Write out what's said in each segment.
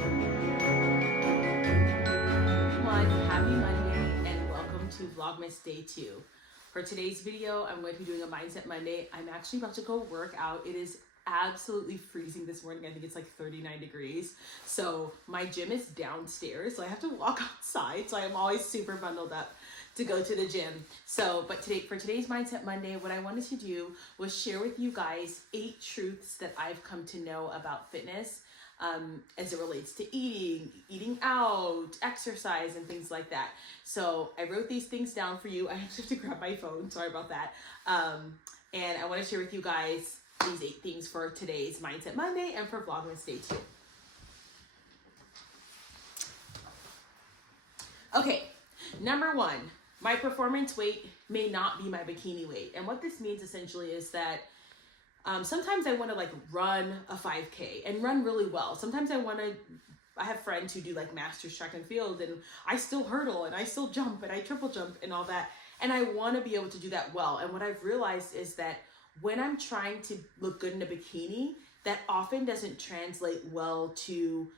Happy Monday and welcome to Vlogmas Day 2. For today's video, I'm going to be doing a Mindset Monday. I'm actually about to go work out. It is absolutely freezing this morning. I think it's like 39 degrees. So my gym is downstairs, so I have to walk outside. So I'm always super bundled up to go to the gym. But for today's Mindset Monday, what I wanted to do was share with you guys 8 truths that I've come to know about fitness as it relates to eating out, exercise, and things like that. So I wrote these things down for you. I actually have to grab my phone, sorry about that. And I want to share with you guys these 8 things for today's Mindset Monday and for Vlogmas Day 2. Okay, number 1, my performance weight may not be my bikini weight. And what this means essentially is that sometimes I want to like run a 5K and run really well. Sometimes I have friends who do like masters track and field, and I still hurdle and I still jump and I triple jump and all that. And I want to be able to do that well. And what I've realized is that when I'm trying to look good in a bikini, that often doesn't translate well to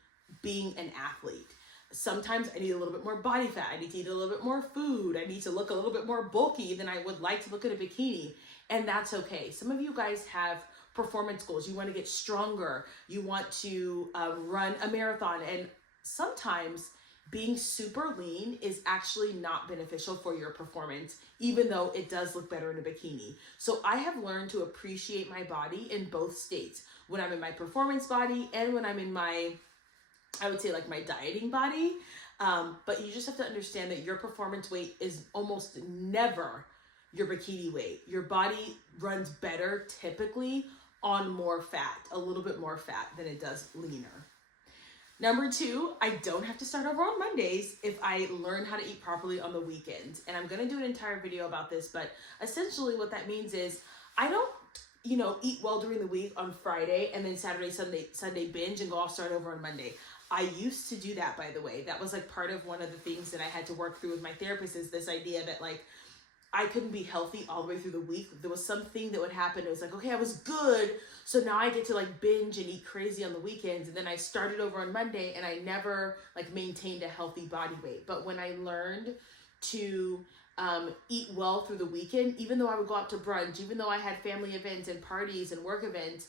being an athlete. Sometimes I need a little bit more body fat. I need to eat a little bit more food. I need to look a little bit more bulky than I would like to look in a bikini. And that's okay. Some of you guys have performance goals. You want to get stronger. You want to run a marathon. And sometimes being super lean is actually not beneficial for your performance, even though it does look better in a bikini. So I have learned to appreciate my body in both states. When I'm in my performance body and when I'm in my, I would say like my dieting body. But you just have to understand that your performance weight is almost never your bikini weight. Your body runs better typically on more fat, a little bit more fat than it does leaner. Number 2, I don't have to start over on Mondays if I learn how to eat properly on the weekends. And I'm gonna do an entire video about this, but essentially what that means is I don't, eat well during the week on Friday and then Saturday, Sunday binge and go off start over on Monday. I used to do that, by the way. That was like part of one of the things that I had to work through with my therapist, is this idea that like I couldn't be healthy all the way through the week. There was something that would happen. It was like, okay, I was good, so now I get to like binge and eat crazy on the weekends. And then I started over on Monday and I never like maintained a healthy body weight. But when I learned to eat well through the weekend, even though I would go out to brunch, even though I had family events and parties and work events,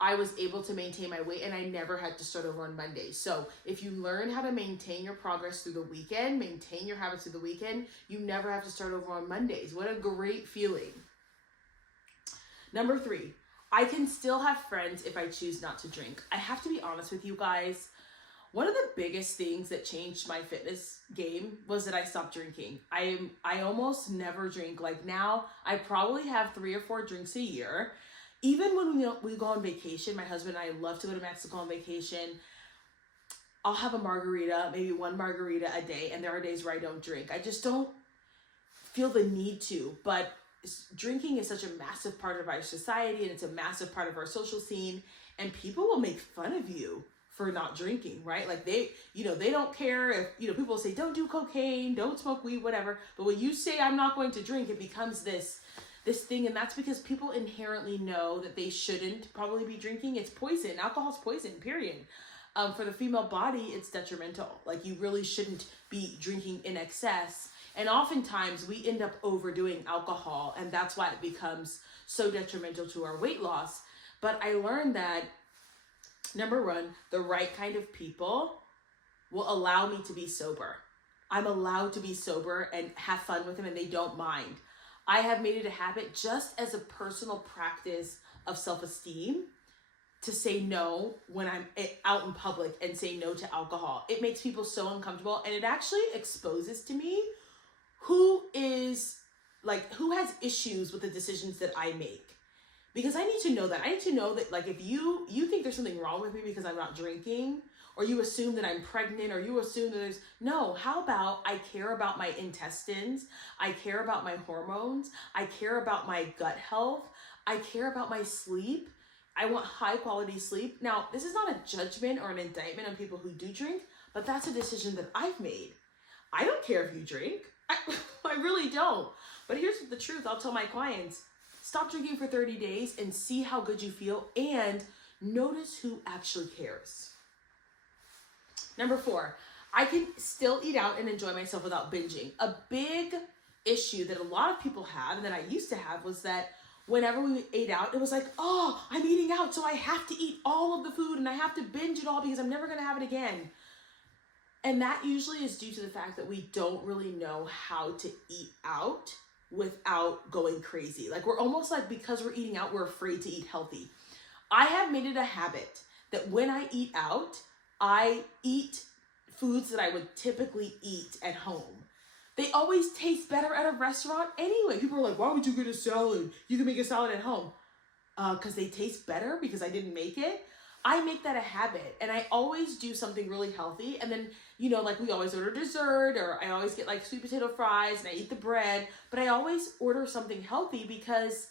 I was able to maintain my weight and I never had to start over on Monday. So if you learn how to maintain your progress through the weekend, maintain your habits through the weekend, you never have to start over on Mondays. What a great feeling. Number 3, I can still have friends if I choose not to drink. I have to be honest with you guys. One of the biggest things that changed my fitness game was that I stopped drinking. I almost never drink. Like now, I probably have 3 or 4 drinks a year. Even when we go on vacation, my husband and I love to go to Mexico on vacation. I'll have a margarita, maybe 1 margarita a day, and there are days where I don't drink. I just don't feel the need to, but drinking is such a massive part of our society, and it's a massive part of our social scene, and people will make fun of you for not drinking, right? Like they don't care if, people say, don't do cocaine, don't smoke weed, whatever. But when you say, I'm not going to drink, it becomes this thing, and that's because people inherently know that they shouldn't probably be drinking. It's poison. Alcohol's poison, period. For the female body, it's detrimental. Like you really shouldn't be drinking in excess. And oftentimes we end up overdoing alcohol, and that's why it becomes so detrimental to our weight loss. But I learned that, number 1, the right kind of people will allow me to be sober. I'm allowed to be sober and have fun with them, and they don't mind. I have made it a habit, just as a personal practice of self-esteem, to say no when I'm out in public and say no to alcohol. It makes people so uncomfortable, and it actually exposes to me who has issues with the decisions that I make. Because I need to know that. I need to know that, like, if you think there's something wrong with me because I'm not drinking, or you assume that I'm pregnant, or you assume that how about I care about my intestines, I care about my hormones, I care about my gut health, I care about my sleep, I want high quality sleep. Now, this is not a judgment or an indictment on people who do drink, but that's a decision that I've made. I don't care if you drink. I really don't. But here's the truth. I'll tell my clients, stop drinking for 30 days and see how good you feel, and notice who actually cares. Number 4, I can still eat out and enjoy myself without binging. A big issue that a lot of people have, and that I used to have, was that whenever we ate out, it was like, oh, I'm eating out, so I have to eat all of the food and I have to binge it all because I'm never going to have it again. And that usually is due to the fact that we don't really know how to eat out without going crazy. Like, we're almost like, because we're eating out, we're afraid to eat healthy. I have made it a habit that when I eat out, I eat foods that I would typically eat at home. They always taste better at a restaurant anyway. People are like, why would you get a salad? You can make a salad at home. Because they taste better because I didn't make it. I make that a habit, and I always do something really healthy. And then, you know, like we always order dessert, or I always get like sweet potato fries and I eat the bread, but I always order something healthy because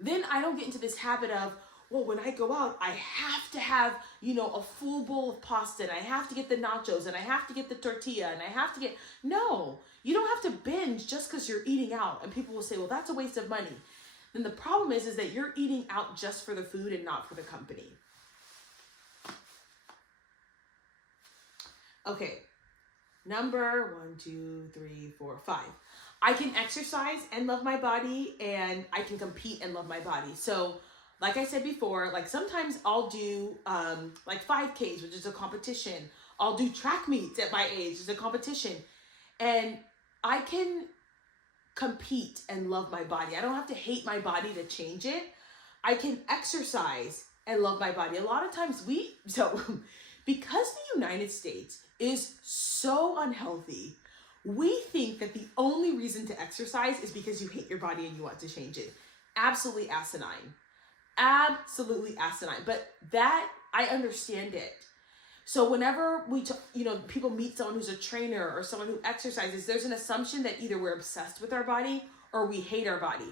then I don't get into this habit of, well, when I go out, I have to have, you know, a full bowl of pasta, and I have to get the nachos, and I have to get the tortilla, and I have to get, no, you don't have to binge just because you're eating out. And people will say, well, that's a waste of money. Then the problem is that you're eating out just for the food and not for the company. Okay, number 1, 2, 3, 4, 5. I can exercise and love my body, and I can compete and love my body. So, like I said before, like sometimes I'll do like 5Ks, which is a competition. I'll do track meets at my age, it's a competition. And I can compete and love my body. I don't have to hate my body to change it. I can exercise and love my body. A lot of times because the United States is so unhealthy, we think that the only reason to exercise is because you hate your body and you want to change it. Absolutely asinine. Absolutely asinine. But that, I understand it. So whenever people meet someone who's a trainer or someone who exercises, there's an assumption that either we're obsessed with our body or we hate our body.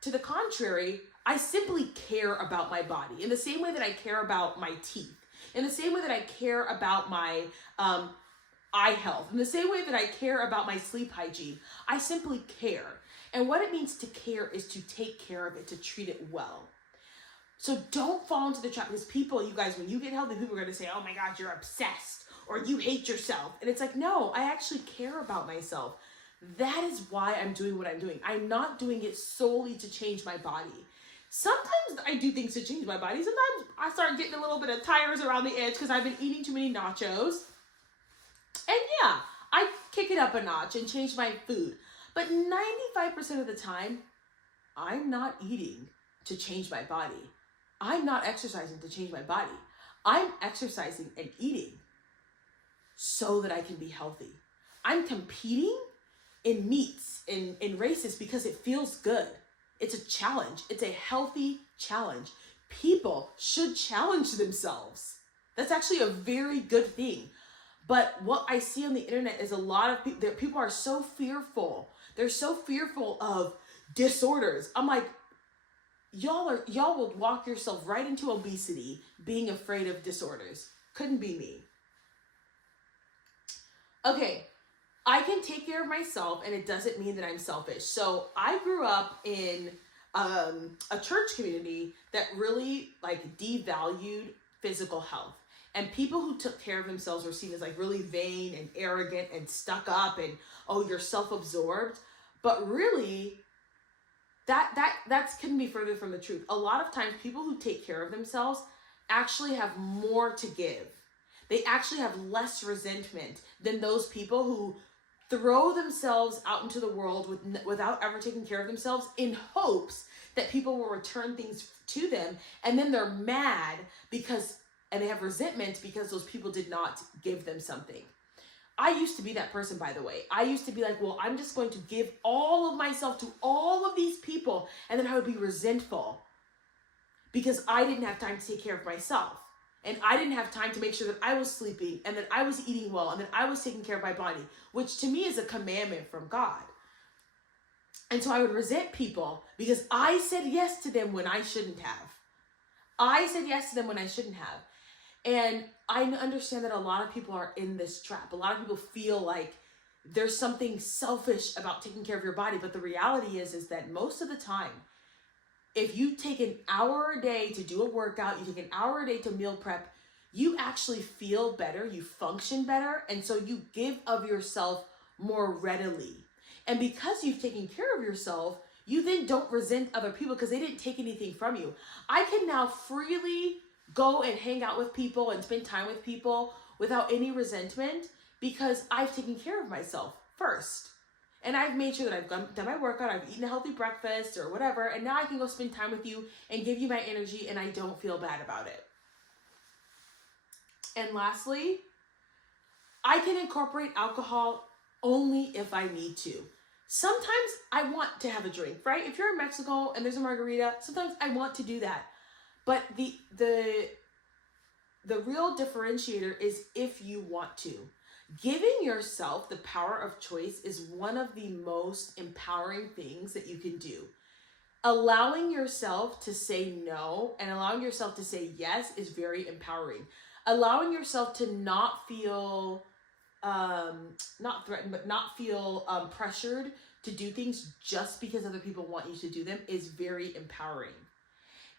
To the contrary, I simply care about my body in the same way that I care about my teeth, in the same way that I care about my eye health, in the same way that I care about my sleep hygiene. I simply care. And what it means to care is to take care of it, to treat it well. So don't fall into the trap, because people, you guys, when you get healthy, people are going to say, oh my God, you're obsessed, or you hate yourself. And it's like, no, I actually care about myself. That is why I'm doing what I'm doing. I'm not doing it solely to change my body. Sometimes I do things to change my body. Sometimes I start getting a little bit of tires around the edge because I've been eating too many nachos. And yeah, I kick it up a notch and change my food. But 95% of the time, I'm not eating to change my body. I'm not exercising to change my body. I'm exercising and eating so that I can be healthy. I'm competing in meets, in races, because it feels good. It's a challenge. It's a healthy challenge. People should challenge themselves. That's actually a very good thing. But what I see on the internet is a lot of people are so fearful. They're so fearful of disorders. I'm like, y'all will walk yourself right into obesity being afraid of disorders. Couldn't be me. Okay, I can take care of myself, and it doesn't mean that I'm selfish. So I grew up in a church community that really devalued physical health. And people who took care of themselves were seen as really vain and arrogant and stuck up and, oh, you're self-absorbed. But really, that couldn't be further from the truth. A lot of times, people who take care of themselves actually have more to give. They actually have less resentment than those people who throw themselves out into the world without ever taking care of themselves in hopes that people will return things to them. And then they're mad and they have resentment because those people did not give them something. I used to be that person, by the way. I used to be like, well, I'm just going to give all of myself to all of these people. And then I would be resentful because I didn't have time to take care of myself. And I didn't have time to make sure that I was sleeping and that I was eating well and that I was taking care of my body, which to me is a commandment from God. And so I would resent people because I said yes to them when I shouldn't have. I said yes to them when I shouldn't have. And I understand that a lot of people are in this trap. A lot of people feel like there's something selfish about taking care of your body. But the reality is that most of the time, if you take an hour a day to do a workout, you take an hour a day to meal prep, you actually feel better, you function better, and so you give of yourself more readily. And because you've taken care of yourself, you then don't resent other people because they didn't take anything from you. I can now freely go and hang out with people and spend time with people without any resentment because I've taken care of myself first. And I've made sure that I've done my workout, I've eaten a healthy breakfast or whatever, and now I can go spend time with you and give you my energy and I don't feel bad about it. And lastly, I can incorporate alcohol only if I need to. Sometimes I want to have a drink, right? If you're in Mexico and there's a margarita, sometimes I want to do that. But the real differentiator is if you want to. Giving yourself the power of choice is one of the most empowering things that you can do. Allowing yourself to say no and allowing yourself to say yes is very empowering. Allowing yourself to not feel, not threatened, but not feel pressured to do things just because other people want you to do them is very empowering.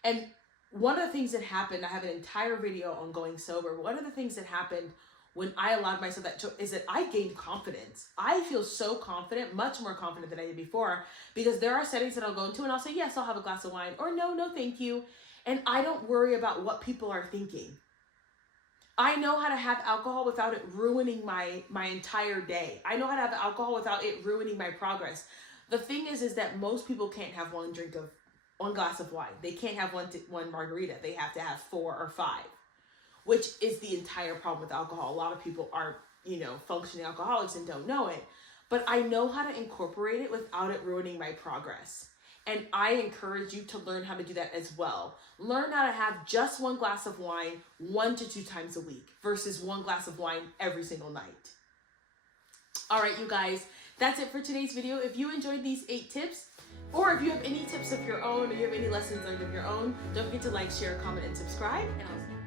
And one of the things that happened, I have an entire video on going sober. One of the things that happened when I allowed myself that is that I gained confidence. I feel so confident, much more confident than I did before, because there are settings that I'll go into and I'll say, yes, I'll have a glass of wine, or no, thank you. And I don't worry about what people are thinking. I know how to have alcohol without it ruining my entire day. I know how to have alcohol without it ruining my progress. The thing is that most people can't have one glass of wine. They can't have one margarita. They have to have 4 or 5. Which is the entire problem with alcohol. A lot of people are, functioning alcoholics and don't know it. But I know how to incorporate it without it ruining my progress. And I encourage you to learn how to do that as well. Learn how to have just 1 glass of wine 1 to 2 times a week versus 1 glass of wine every single night. All right, you guys, that's it for today's video. If you enjoyed these 8 tips, or if you have any tips of your own, or you have any lessons learned of your own, don't forget to like, share, comment, and subscribe. And I'll see you.